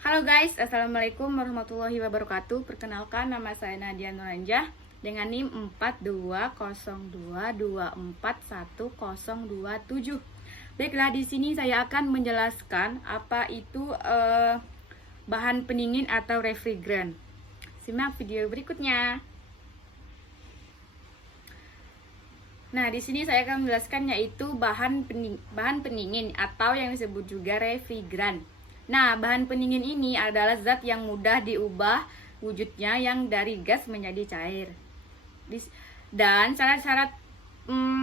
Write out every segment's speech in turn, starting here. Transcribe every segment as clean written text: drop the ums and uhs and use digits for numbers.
Halo guys, Assalamualaikum warahmatullahi wabarakatuh. Perkenalkan, nama saya Nadia Nuranjah dengan NIM 4202241027. Baiklah, di sini saya akan menjelaskan apa itu bahan pendingin atau refrigeran. Simak video berikutnya. Nah, di sini saya akan menjelaskan yaitu bahan pendingin atau yang disebut juga refrigeran. Nah, bahan pendingin ini adalah zat yang mudah diubah wujudnya yang dari gas menjadi cair. Dan syarat-syarat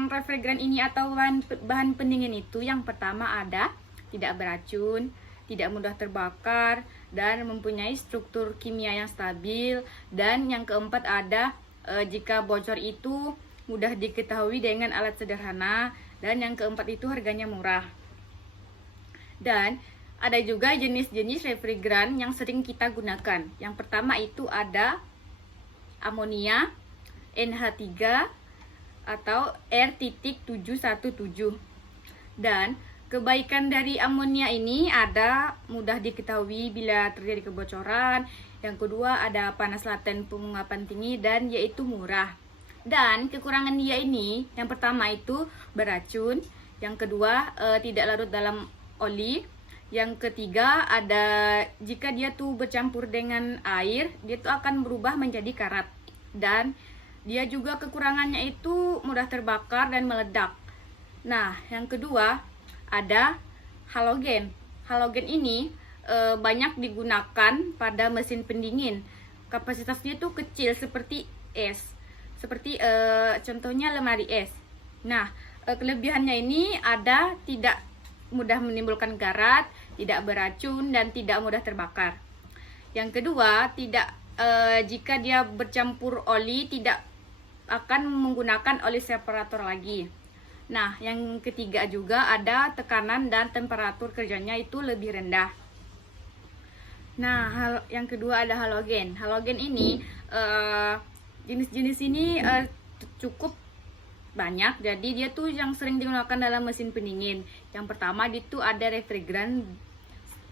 refrigeran ini atau bahan pendingin itu yang pertama ada tidak beracun, tidak mudah terbakar, dan mempunyai struktur kimia yang stabil. Dan yang keempat ada jika bocor itu mudah diketahui dengan alat sederhana. Dan yang keempat itu harganya murah. Dan ada juga jenis-jenis refrigeran yang sering kita gunakan. Yang pertama itu ada amonia, NH3 atau R.717. Dan kebaikan dari amonia ini ada mudah diketahui bila terjadi kebocoran. Yang kedua ada panas laten penguapan tinggi dan yaitu murah. Dan kekurangan dia ini yang pertama itu beracun, yang kedua tidak larut dalam oli. Yang ketiga ada jika dia tuh bercampur dengan air, dia tuh akan berubah menjadi karat. Dan dia juga kekurangannya itu mudah terbakar dan meledak. Nah, yang kedua ada halogen. Halogen ini banyak digunakan pada mesin pendingin. Kapasitasnya itu kecil seperti es. Seperti contohnya lemari es. Nah, kelebihannya ini ada tidak mudah menimbulkan karat, tidak beracun, dan tidak mudah terbakar. Yang kedua, jika dia bercampur oli, tidak akan menggunakan oli separator lagi. Nah, yang ketiga juga ada tekanan dan temperatur kerjanya itu lebih rendah. Nah, yang kedua ada halogen. Halogen ini jenis-jenis ini cukup banyak, jadi dia tuh yang sering digunakan dalam mesin pendingin. Yang pertama itu ada refrigeran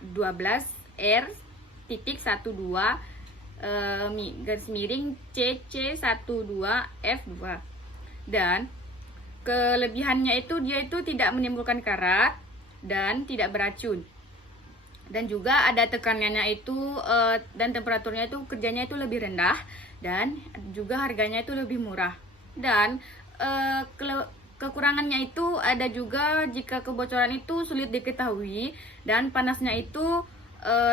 12R.12 garis miring CC12F2. Dan kelebihannya itu dia itu tidak menimbulkan karat dan tidak beracun. Dan juga ada tekanannya itu dan temperaturnya itu kerjanya itu lebih rendah, dan juga harganya itu lebih murah. Dan kekurangannya itu ada juga jika kebocoran itu sulit diketahui dan panasnya itu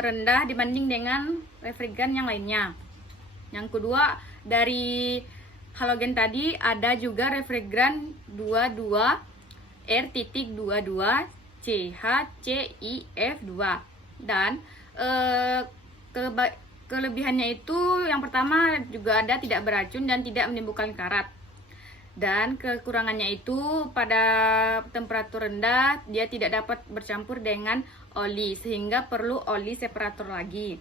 rendah dibanding dengan refrigeran yang lainnya. Yang kedua, dari halogen tadi ada juga refrigeran 22R.22CHCIF2. Dan kelebihannya itu yang pertama juga ada tidak beracun dan tidak menimbulkan karat. Dan kekurangannya itu pada temperatur rendah dia tidak dapat bercampur dengan oli sehingga perlu oli separator lagi.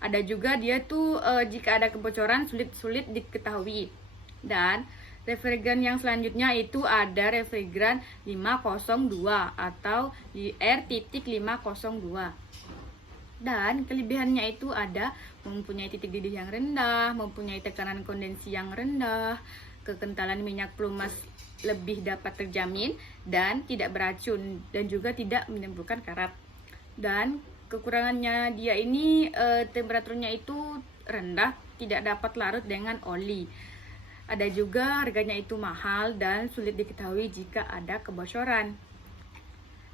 Ada juga dia tuh jika ada kebocoran sulit diketahui. Dan refrigeran yang selanjutnya itu ada refrigeran 502 atau R.502. Dan kelebihannya itu ada mempunyai titik didih yang rendah, mempunyai tekanan kondensi yang rendah, kekentalan minyak pelumas lebih dapat terjamin, dan tidak beracun dan juga tidak menimbulkan karat. Dan kekurangannya dia ini temperaturnya itu rendah, tidak dapat larut dengan oli. Ada juga harganya itu mahal dan sulit diketahui jika ada kebocoran.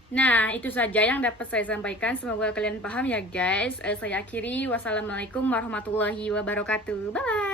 Nah, itu saja yang dapat saya sampaikan. Semoga kalian paham ya guys. Saya akhiri. Wassalamualaikum warahmatullahi wabarakatuh. Bye bye.